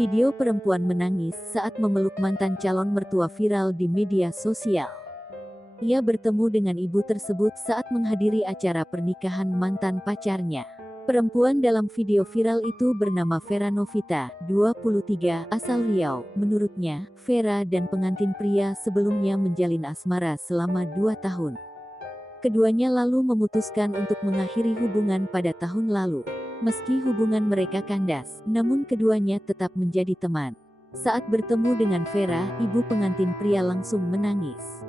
Video perempuan menangis saat memeluk mantan calon mertua viral di media sosial. Ia bertemu dengan ibu tersebut saat menghadiri acara pernikahan mantan pacarnya. Perempuan dalam video viral itu bernama Vera Novita, 23, asal Riau. Menurutnya, Vera dan pengantin pria sebelumnya menjalin asmara selama 2 tahun. Keduanya lalu memutuskan untuk mengakhiri hubungan pada tahun lalu. Meski hubungan mereka kandas, namun keduanya tetap menjadi teman. Saat bertemu dengan Vera, ibu pengantin pria langsung menangis.